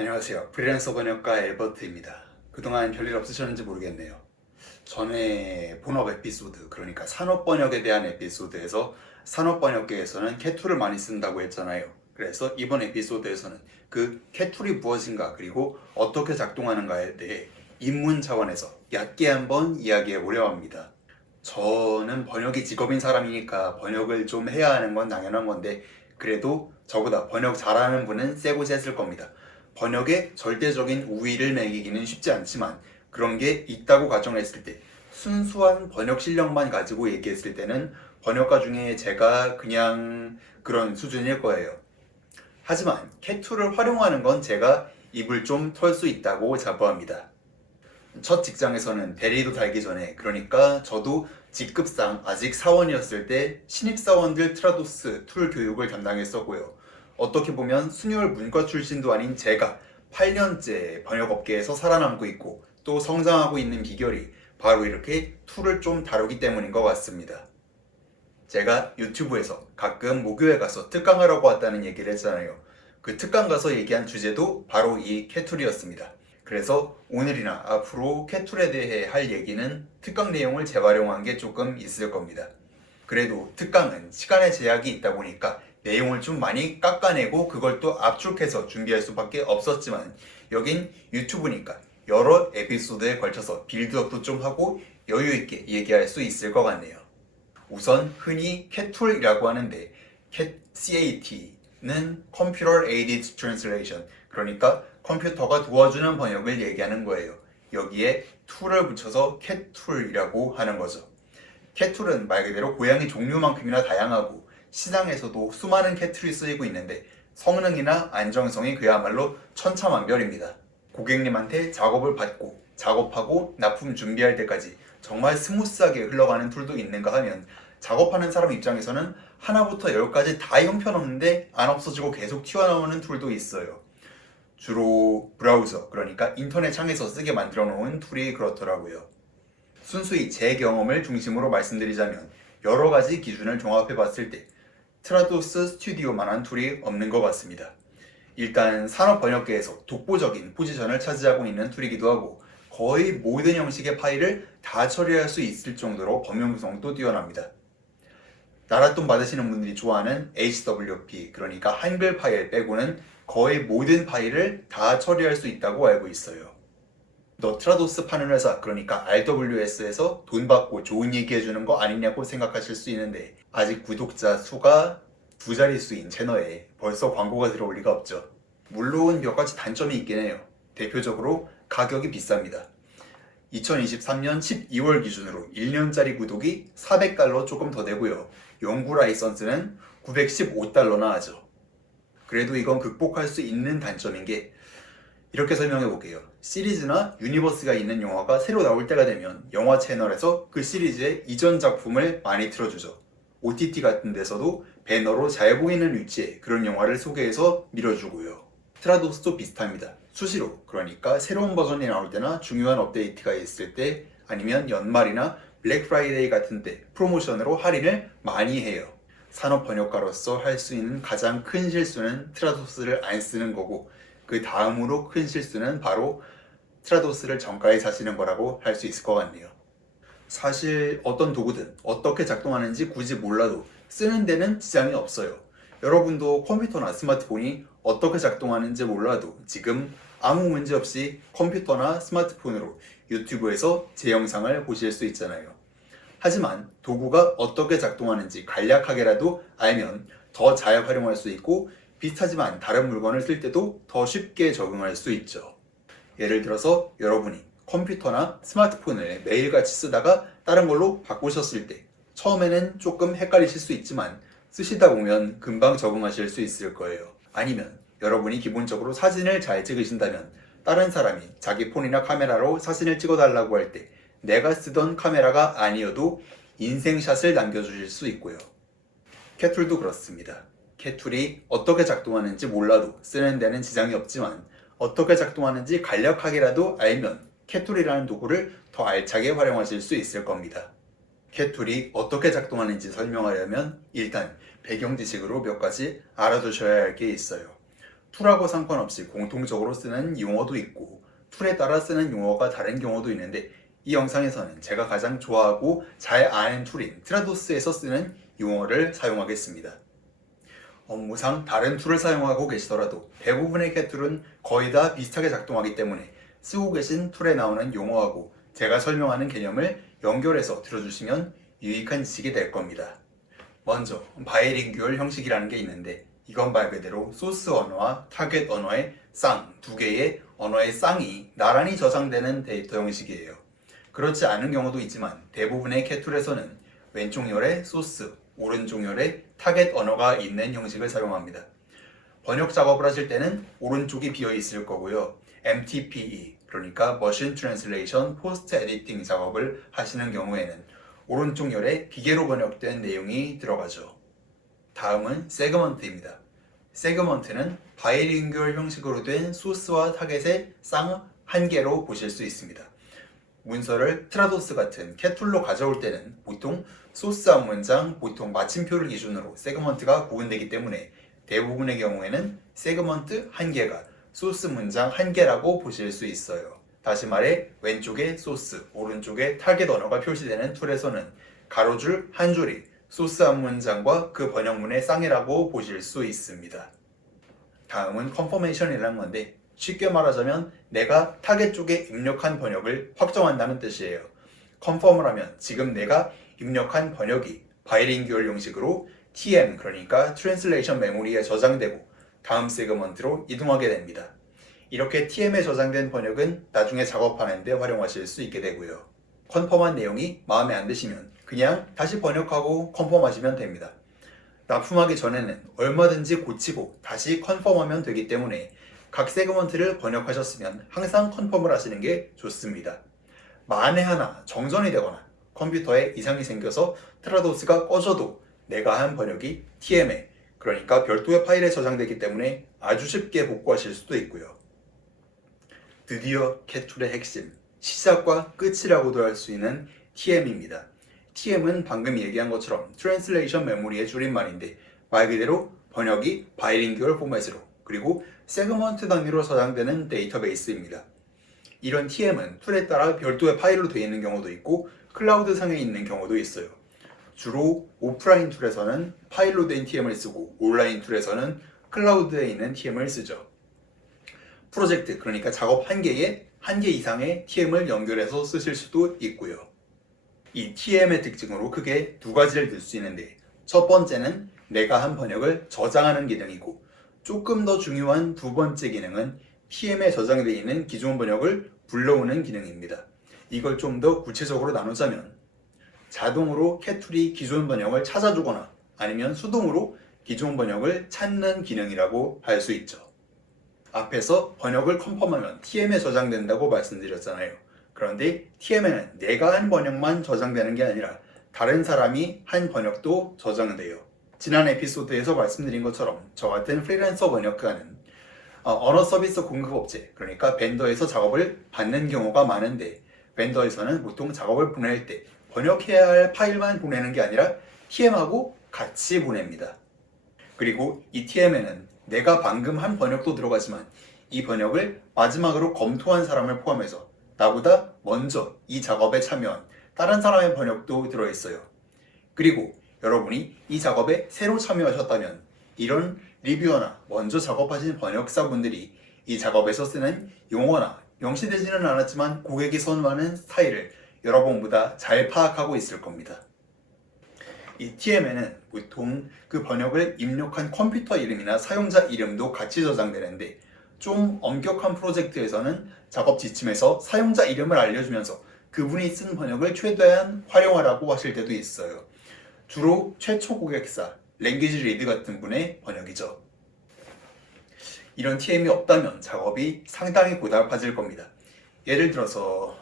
안녕하세요. 프리랜서 번역가 엘버트입니다. 그동안 별일 없으셨는지 모르겠네요. 전에 본업 에피소드, 그러니까 산업 번역에 대한 에피소드에서 산업 번역계에서는 캣툴을 많이 쓴다고 했잖아요. 그래서 이번 에피소드에서는 그 캣툴이 무엇인가 그리고 어떻게 작동하는가에 대해 입문 차원에서 얕게 한번 이야기해 보려 합니다. 저는 번역이 직업인 사람이니까 번역을 좀 해야 하는 건 당연한 건데 그래도 저보다 번역 잘하는 분은 세고 셌을 겁니다. 번역에 절대적인 우위를 매기기는 쉽지 않지만 그런 게 있다고 가정했을 때 순수한 번역 실력만 가지고 얘기했을 때는 번역가 중에 제가 그냥 그런 수준일 거예요. 하지만 캣툴을 활용하는 건 제가 입을 좀 털 수 있다고 자부합니다. 첫 직장에서는 대리도 달기 전에, 그러니까 저도 직급상 아직 사원이었을 때 신입사원들 트라도스 툴 교육을 담당했었고요. 어떻게 보면 순혈 문과 출신도 아닌 제가 8년째 번역업계에서 살아남고 있고 또 성장하고 있는 비결이 바로 이렇게 툴을 좀 다루기 때문인 것 같습니다. 제가 유튜브에서 가끔 모교에 가서 특강하라고 왔다는 얘기를 했잖아요. 그 특강 가서 얘기한 주제도 바로 이 캣툴이었습니다. 그래서 오늘이나 앞으로 캣툴에 대해 할 얘기는 특강 내용을 재활용한 게 조금 있을 겁니다. 그래도 특강은 시간의 제약이 있다 보니까 내용을 좀 많이 깎아내고 그걸 또 압축해서 준비할 수밖에 없었지만 여긴 유튜브니까 여러 에피소드에 걸쳐서 빌드업도 좀 하고 여유 있게 얘기할 수 있을 것 같네요. 우선 흔히 캣툴이라고 하는데 CAT는 Computer Aided Translation, 그러니까 컴퓨터가 도와주는 번역을 얘기하는 거예요. 여기에 툴을 붙여서 캣툴이라고 하는 거죠. 캣툴은 말 그대로 고양이 종류만큼이나 다양하고 시장에서도 수많은 캣툴이 쓰이고 있는데 성능이나 안정성이 그야말로 천차만별입니다. 고객님한테 작업을 받고 작업하고 납품 준비할 때까지 정말 스무스하게 흘러가는 툴도 있는가 하면 작업하는 사람 입장에서는 하나부터 열까지 다 형편없는데 안 없어지고 계속 튀어나오는 툴도 있어요. 주로 브라우저, 그러니까 인터넷 창에서 쓰게 만들어 놓은 툴이 그렇더라고요. 순수히 제 경험을 중심으로 말씀드리자면 여러 가지 기준을 종합해 봤을 때 트라도스 스튜디오만한 툴이 없는 것 같습니다. 일단 산업 번역계에서 독보적인 포지션을 차지하고 있는 툴이기도 하고 거의 모든 형식의 파일을 다 처리할 수 있을 정도로 범용 구성도 뛰어납니다. 나랏돈 받으시는 분들이 좋아하는 HWP, 그러니까 한글 파일 빼고는 거의 모든 파일을 다 처리할 수 있다고 알고 있어요. 너트라도스 파는 회사, 그러니까 RWS에서 돈 받고 좋은 얘기 해주는 거 아니냐고 생각하실 수 있는데 아직 구독자 수가 두 자릿수인 채널에 벌써 광고가 들어올 리가 없죠. 물론 몇 가지 단점이 있긴 해요. 대표적으로 가격이 비쌉니다. 2023년 12월 기준으로 1년짜리 구독이 400달러 조금 더 되고요. 영구 라이선스는 915달러나 하죠. 그래도 이건 극복할 수 있는 단점인 게 이렇게 설명해 볼게요. 시리즈나 유니버스가 있는 영화가 새로 나올 때가 되면 영화 채널에서 그 시리즈의 이전 작품을 많이 틀어주죠. OTT 같은 데서도 배너로 잘 보이는 위치에 그런 영화를 소개해서 밀어주고요. 트라도스도 비슷합니다. 수시로, 그러니까 새로운 버전이 나올 때나 중요한 업데이트가 있을 때 아니면 연말이나 블랙 프라이데이 같은 때 프로모션으로 할인을 많이 해요. 산업 번역가로서 할 수 있는 가장 큰 실수는 트라도스를 안 쓰는 거고 그 다음으로 큰 실수는 바로 트라도스를 정가에 사시는 거라고 할 수 있을 것 같네요. 사실 어떤 도구든 어떻게 작동하는지 굳이 몰라도 쓰는 데는 지장이 없어요. 여러분도 컴퓨터나 스마트폰이 어떻게 작동하는지 몰라도 지금 아무 문제 없이 컴퓨터나 스마트폰으로 유튜브에서 제 영상을 보실 수 있잖아요. 하지만 도구가 어떻게 작동하는지 간략하게라도 알면 더 잘 활용할 수 있고 비슷하지만 다른 물건을 쓸 때도 더 쉽게 적응할 수 있죠. 예를 들어서 여러분이 컴퓨터나 스마트폰을 매일같이 쓰다가 다른 걸로 바꾸셨을 때 처음에는 조금 헷갈리실 수 있지만 쓰시다 보면 금방 적응하실 수 있을 거예요. 아니면 여러분이 기본적으로 사진을 잘 찍으신다면 다른 사람이 자기 폰이나 카메라로 사진을 찍어달라고 할 때 내가 쓰던 카메라가 아니어도 인생샷을 남겨주실 수 있고요. 캣툴도 그렇습니다. 캣툴이 어떻게 작동하는지 몰라도 쓰는 데는 지장이 없지만 어떻게 작동하는지 간략하게라도 알면 캣툴이라는 도구를 더 알차게 활용하실 수 있을 겁니다. 캣툴이 어떻게 작동하는지 설명하려면 일단 배경 지식으로 몇 가지 알아두셔야 할 게 있어요. 툴하고 상관없이 공통적으로 쓰는 용어도 있고 툴에 따라 쓰는 용어가 다른 경우도 있는데 이 영상에서는 제가 가장 좋아하고 잘 아는 툴인 트라도스에서 쓰는 용어를 사용하겠습니다. 업무상 다른 툴을 사용하고 계시더라도 대부분의 캣툴은 거의 다 비슷하게 작동하기 때문에 쓰고 계신 툴에 나오는 용어하고 제가 설명하는 개념을 연결해서 들어주시면 유익한 지식이 될 겁니다. 먼저 바이링규얼 형식이라는 게 있는데 이건 말 그대로 소스 언어와 타겟 언어의 쌍, 두 개의 언어의 쌍이 나란히 저장되는 데이터 형식이에요. 그렇지 않은 경우도 있지만 대부분의 캣툴에서는 왼쪽 열에 소스, 오른쪽 열에 타겟 언어가 있는 형식을 사용합니다. 번역 작업을 하실 때는 오른쪽이 비어 있을 거고요. MTPE, 그러니까 Machine Translation Post Editing 작업을 하시는 경우에는 오른쪽 열에 기계로 번역된 내용이 들어가죠. 다음은 세그먼트입니다. 세그먼트는 바이링규얼 형식으로 된 소스와 타겟의 쌍 한 개로 보실 수 있습니다. 문서를 트라도스 같은 캣툴로 가져올 때는 보통 소스 한 문장, 보통 마침표를 기준으로 세그먼트가 구분되기 때문에 대부분의 경우에는 세그먼트 한 개가 소스 문장 한 개라고 보실 수 있어요. 다시 말해 왼쪽에 소스, 오른쪽에 타겟 언어가 표시되는 툴에서는 가로줄 한 줄이 소스 한 문장과 그 번역문의 쌍이라고 보실 수 있습니다. 다음은 컨퍼메이션이라는 건데 쉽게 말하자면 내가 타겟 쪽에 입력한 번역을 확정한다는 뜻이에요. 컨펌을 하면 지금 내가 입력한 번역이 바이링규얼 형식으로 TM, 그러니까 트랜슬레이션 메모리에 저장되고 다음 세그먼트로 이동하게 됩니다. 이렇게 TM에 저장된 번역은 나중에 작업하는데 활용하실 수 있게 되고요. 컨펌한 내용이 마음에 안 드시면 그냥 다시 번역하고 컨펌하시면 됩니다. 납품하기 전에는 얼마든지 고치고 다시 컨펌하면 되기 때문에 각 세그먼트를 번역하셨으면 항상 컨펌을 하시는 게 좋습니다. 만에 하나 정전이 되거나 컴퓨터에 이상이 생겨서 트라도스가 꺼져도 내가 한 번역이 TM에, 그러니까 별도의 파일에 저장되기 때문에 아주 쉽게 복구하실 수도 있고요. 드디어 캣툴의 핵심, 시작과 끝이라고도 할 수 있는 TM입니다. TM은 방금 얘기한 것처럼 트랜슬레이션 메모리의 줄임말인데 말 그대로 번역이 바이링규얼 포맷으로 그리고 세그먼트 단위로 저장되는 데이터베이스입니다. 이런 TM은 툴에 따라 별도의 파일로 되어 있는 경우도 있고 클라우드 상에 있는 경우도 있어요. 주로 오프라인 툴에서는 파일로 된 TM을 쓰고 온라인 툴에서는 클라우드에 있는 TM을 쓰죠. 프로젝트, 그러니까 작업 한 개에 한 개 이상의 TM을 연결해서 쓰실 수도 있고요. 이 TM의 특징으로 크게 두 가지를 들 수 있는데 첫 번째는 내가 한 번역을 저장하는 기능이고 조금 더 중요한 두 번째 기능은 TM에 저장되어 있는 기존 번역을 불러오는 기능입니다. 이걸 좀 더 구체적으로 나누자면 자동으로 캣툴이 기존 번역을 찾아주거나 아니면 수동으로 기존 번역을 찾는 기능이라고 할 수 있죠. 앞에서 번역을 컨펌하면 TM에 저장된다고 말씀드렸잖아요. 그런데 TM에는 내가 한 번역만 저장되는 게 아니라 다른 사람이 한 번역도 저장돼요. 지난 에피소드에서 말씀드린 것처럼 저 같은 프리랜서 번역가는 언어 서비스 공급업체, 그러니까 벤더에서 작업을 받는 경우가 많은데 벤더에서는 보통 작업을 보낼 때 번역해야 할 파일만 보내는 게 아니라 TM하고 같이 보냅니다. 그리고 이 TM에는 내가 방금 한 번역도 들어가지만 이 번역을 마지막으로 검토한 사람을 포함해서 나보다 먼저 이 작업에 참여한 다른 사람의 번역도 들어있어요. 그리고 여러분이 이 작업에 새로 참여하셨다면 이런 리뷰어나 먼저 작업하신 번역사분들이 이 작업에서 쓰는 용어나 명시되지는 않았지만 고객이 선호하는 스타일을 여러분보다 잘 파악하고 있을 겁니다. 이 TM에는 보통 그 번역을 입력한 컴퓨터 이름이나 사용자 이름도 같이 저장되는데 좀 엄격한 프로젝트에서는 작업 지침에서 사용자 이름을 알려주면서 그분이 쓴 번역을 최대한 활용하라고 하실 때도 있어요. 주로 최초 고객사, 랭귀지 리드 같은 분의 번역이죠. 이런 TM이 없다면 작업이 상당히 고달파질 겁니다. 예를 들어서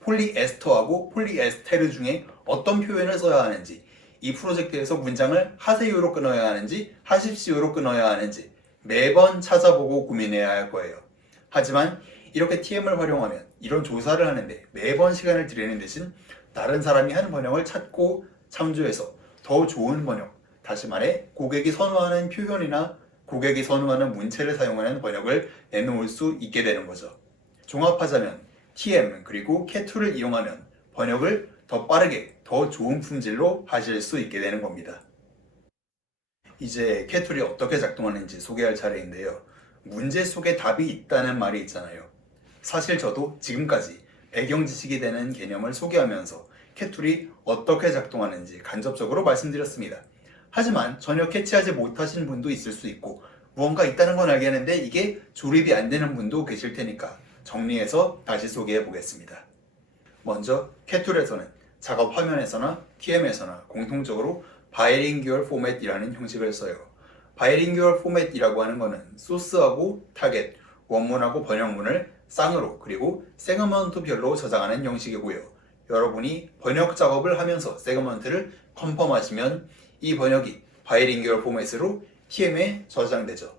폴리에스터하고 폴리에스테르 중에 어떤 표현을 써야 하는지, 이 프로젝트에서 문장을 하세요로 끊어야 하는지 하십시오로 끊어야 하는지 매번 찾아보고 고민해야 할 거예요. 하지만 이렇게 TM을 활용하면 이런 조사를 하는데 매번 시간을 들이는 대신 다른 사람이 한 번역을 찾고 참조해서 더 좋은 번역, 다시 말해 고객이 선호하는 표현이나 고객이 선호하는 문체를 사용하는 번역을 내놓을 수 있게 되는 거죠. 종합하자면 TM 그리고 캣2를 이용하면 번역을 더 빠르게 더 좋은 품질로 하실 수 있게 되는 겁니다. 이제 캣2이 어떻게 작동하는지 소개할 차례인데요. 문제 속에 답이 있다는 말이 있잖아요. 사실 저도 지금까지 배경 지식이 되는 개념을 소개하면서 캣2이 어떻게 작동하는지 간접적으로 말씀드렸습니다. 하지만 전혀 캐치하지 못하신 분도 있을 수 있고 무언가 있다는 건 알겠는데 이게 조립이 안 되는 분도 계실 테니까 정리해서 다시 소개해 보겠습니다. 먼저 캣2에서는 작업 화면에서나 TM에서나 공통적으로 바이링규얼 포맷이라는 형식을 써요. 바이링규얼 포맷이라고 하는 것은 소스하고 타겟, 원문하고 번역문을 쌍으로 그리고 세그먼트별로 저장하는 형식이고요. 여러분이 번역 작업을 하면서 세그먼트를 컨펌하시면 이 번역이 바이링규얼 포맷으로 TM에 저장되죠.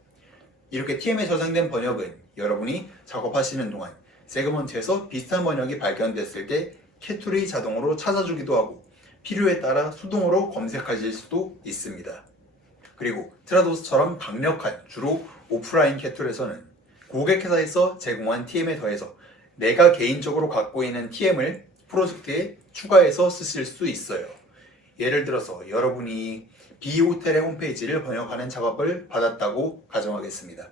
이렇게 TM에 저장된 번역은 여러분이 작업하시는 동안 세그먼트에서 비슷한 번역이 발견됐을 때 캣2이 자동으로 찾아주기도 하고 필요에 따라 수동으로 검색하실 수도 있습니다. 그리고 트라도스처럼 강력한 주로 오프라인 캣2에서는 고객회사에서 제공한 TM에 더해서 내가 개인적으로 갖고 있는 TM을 프로젝트에 추가해서 쓰실 수 있어요. 예를 들어서 여러분이 B호텔의 홈페이지를 번역하는 작업을 받았다고 가정하겠습니다.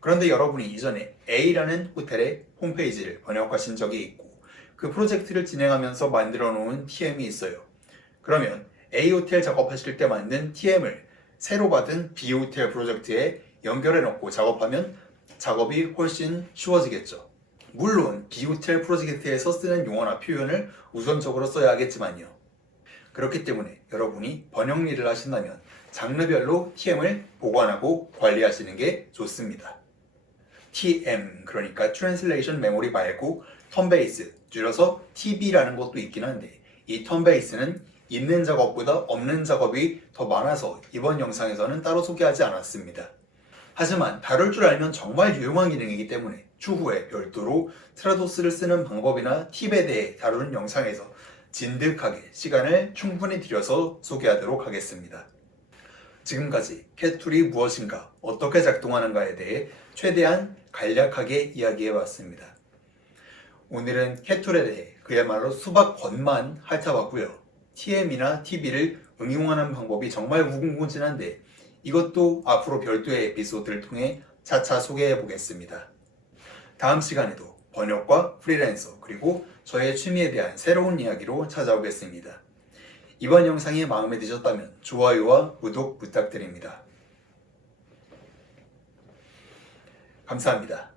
그런데 여러분이 이전에 A라는 호텔의 홈페이지를 번역하신 적이 있고 그 프로젝트를 진행하면서 만들어 놓은 TM이 있어요. 그러면 A호텔 작업하실 때 만든 TM을 새로 받은 B호텔 프로젝트에 연결해 놓고 작업하면 작업이 훨씬 쉬워지겠죠. 물론 B호텔 프로젝트에서 쓰는 용어나 표현을 우선적으로 써야 하겠지만요. 그렇기 때문에 여러분이 번역 일을 하신다면 장르별로 TM을 보관하고 관리하시는 게 좋습니다. TM, 그러니까 Translation Memory 말고 턴베이스, 줄여서 TB라는 것도 있긴 한데 이 턴베이스는 있는 작업보다 없는 작업이 더 많아서 이번 영상에서는 따로 소개하지 않았습니다. 하지만 다룰 줄 알면 정말 유용한 기능이기 때문에 추후에 별도로 트라도스를 쓰는 방법이나 팁에 대해 다루는 영상에서 진득하게 시간을 충분히 들여서 소개하도록 하겠습니다. 지금까지 캣2이 무엇인가, 어떻게 작동하는가에 대해 최대한 간략하게 이야기해봤습니다. 오늘은 캣2에 대해 그야말로 수박 권만 핥아봤고요. TM이나 TB를 응용하는 방법이 정말 무궁무진한데 이것도 앞으로 별도의 에피소드를 통해 차차 소개해보겠습니다. 다음 시간에도 번역과 프리랜서 그리고 저의 취미에 대한 새로운 이야기로 찾아오겠습니다. 이번 영상이 마음에 드셨다면 좋아요와 구독 부탁드립니다. 감사합니다.